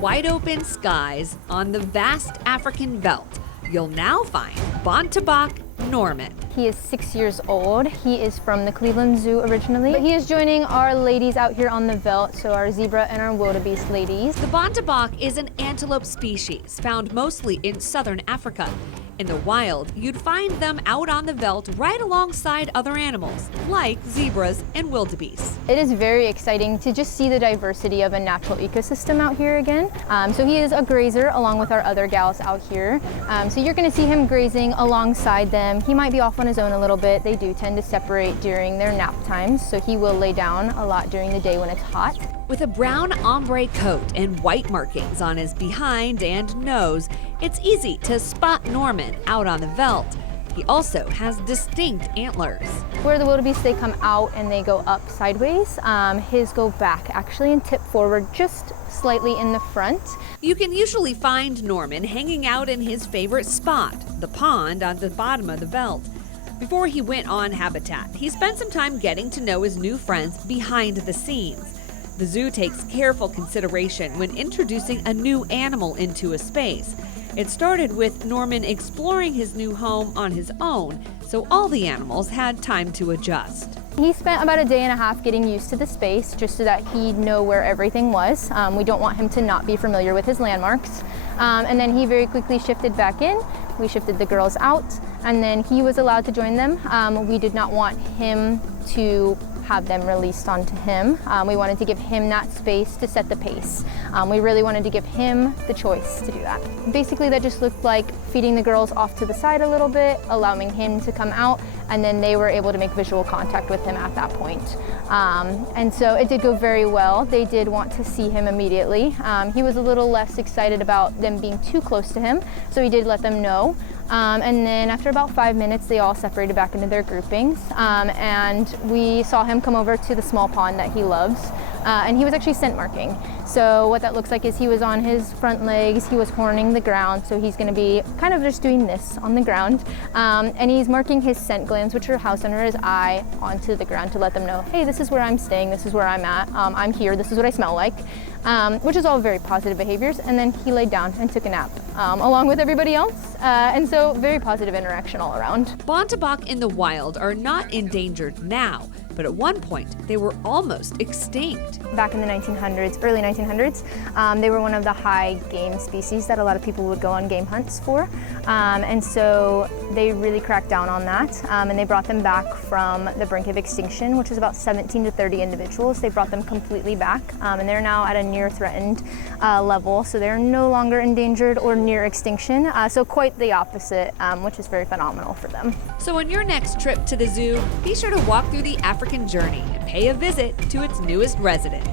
wide open skies on the vast African veldt, you'll now find bontebok Norman. He is 6 years old. He is from the Cleveland Zoo originally. But he is joining our ladies out here on the veldt, so our zebra and our wildebeest ladies. The bontebok is an antelope species found mostly in southern Africa. In the wild, you'd find them out on the veldt right alongside other animals, like zebras and wildebeest. It is very exciting to just see the diversity of a natural ecosystem out here again. So he is a grazer along with our other gals out here. So you're gonna see him grazing alongside them. He might be off on his own a little bit. They do tend to separate during their nap times, so he will lay down a lot during the day when it's hot. With a brown ombre coat and white markings on his behind and nose, it's easy to spot Norman out on the veldt. He also has distinct antlers. Where the wildebeest, they come out and they go up sideways. His go back actually and tip forward just slightly in the front. You can usually find Norman hanging out in his favorite spot, the pond on the bottom of the veldt. Before he went on habitat, he spent some time getting to know his new friends behind the scenes. The zoo takes careful consideration when introducing a new animal into a space. It started with Norman exploring his new home on his own, so all the animals had time to adjust. He spent about a day and a half getting used to the space just so that he'd know where everything was. We don't want him to not be familiar with his landmarks. And then he very quickly shifted back in. We shifted the girls out, and then he was allowed to join them. We did not want him to have them released onto him. We wanted to give him that space to set the pace. We really wanted to give him the choice to do that. Basically, that just looked like feeding the girls off to the side a little bit, allowing him to come out, and then they were able to make visual contact with him at that point. And so it did go very well. They did want to see him immediately. He was a little less excited about them being too close to him, so he did let them know. And then after about 5 minutes, they all separated back into their groupings. And we saw him come over to the small pond that he loves. And he was actually scent marking. So what that looks like is he was on his front legs, he was horning the ground, so he's gonna be kind of just doing this on the ground. And he's marking his scent glands, which are housed under his eye, onto the ground to let them know, hey, this is where I'm staying, this is where I'm at, I'm here, this is what I smell like. Which is all very positive behaviors. And then he laid down and took a nap along with everybody else. And so very positive interaction all around. Bontebok in the wild are not endangered now, but at one point they were almost extinct. Back in the 1900s, early 1900s, they were one of the high game species that a lot of people would go on game hunts for. And so they really cracked down on that. And they brought them back from the brink of extinction, which was about 17 to 30 individuals. They brought them completely back. And they're now at a near threatened level. So they're no longer endangered or near extinction. So quite the opposite, which is very phenomenal for them. So on your next trip to the zoo, be sure to walk through the African journey and pay a visit to its newest resident.